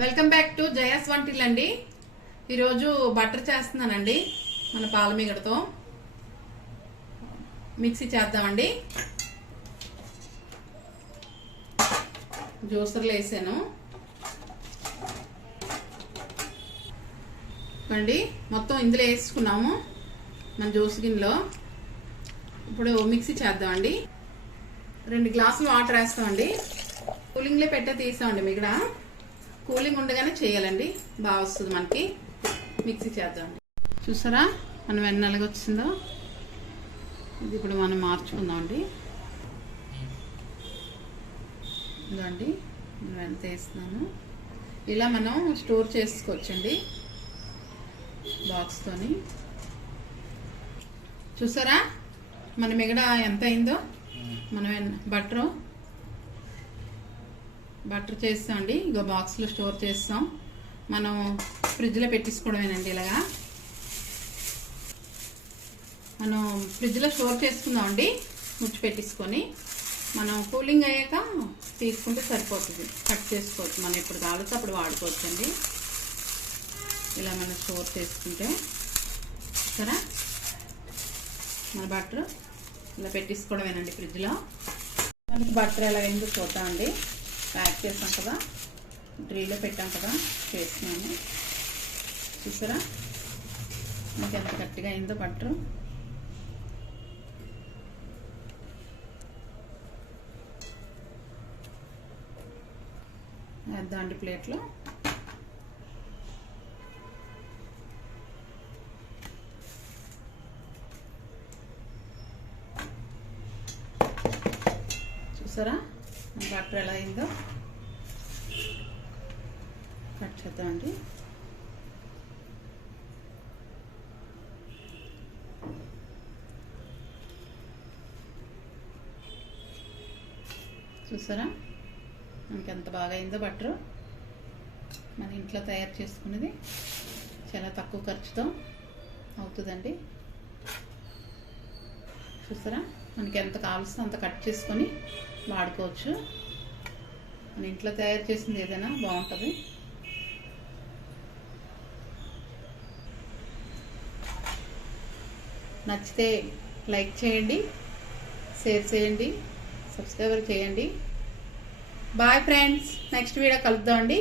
Welcome back to జయ స్వంటిల్ అండి. ఈరోజు butter చేస్తున్నానండి. మన పాల మీగడతో మిక్సీ చేద్దామండి. జ్యూసర్లో వేసాను అండి. మొత్తం ఇందులో వేసుకున్నాము మన జ్యూస్ గిన్నెలో. ఇప్పుడు మిక్సీ చేద్దామండి. 2 గ్లాసులు వాటర్ వేస్తామండి. కూలింగ్లో పెట్టే తీసామండి. మిగడ కూలింగ్ ఉండగానే చేయాలండి, బాగా వస్తుంది మనకి. మిక్సీ చేద్దామండి. చూసారా మనం వెన్న ఎలాగొచ్చిందో. ఇది ఇప్పుడు మనం మార్చుకుందామండి. ఇదండి వెన్న తీస్తున్నాను. ఇలా మనం స్టోర్ చేసుకోవచ్చండి బాక్స్తోని. చూసారా మన మిగడ ఎంత అయిందో. మనం బటర్ చేస్తామండి. ఇంకో బాక్స్లో స్టోర్ చేస్తాం. మనం ఫ్రిడ్జ్లో పెట్టించుకోవడమేనండి. ఇలాగా మనం ఫ్రిడ్జ్లో స్టోర్ చేసుకుందామండి. ముచ్చి పెట్టించుకొని మనం కూలింగ్ అయ్యాక తీసుకుంటే సరిపోతుంది. కట్ చేసుకోవచ్చు, మనం ఎప్పుడు కావాలితే అప్పుడు వాడుకోవచ్చండి. ఇలా మనం స్టోర్ చేసుకుంటే సరే మన బటర్ ఇలా పెట్టించుకోవడమేనండి ఫ్రిడ్జ్లో. మనకి బటర్ ఎలా అయిందో చూద్దామండి. ప్యాక్ చేసాం కదా, ట్రీలో పెట్టాం కదా, చేస్తున్నాను. చూసారా మనకి ఎంత గట్టిగా అయిందో బటర్. వేద్దామండి ప్లేట్లో. చూసారా బటర్ ఎలా అయిందో. కట్ చేద్దామండి. చూసారా మనకి ఎంత బాగా అయిందో బటర్. మన ఇంట్లో తయారు చేసుకునేది చాలా తక్కువ ఖర్చుతో అవుతుందండి. చూసారా మనకి ఎంత కావాల్సిన అంత కట్ చేసుకొని వాడుకోవచ్చు. మన ఇంట్లో తయారు చేసింది ఏదైనా బాగుంటుంది. నచ్చితే లైక్ చేయండి, షేర్ చేయండి, సబ్స్క్రైబ్ చేయండి. బాయ్ ఫ్రెండ్స్, నెక్స్ట్ వీడియో కలుద్దామండి.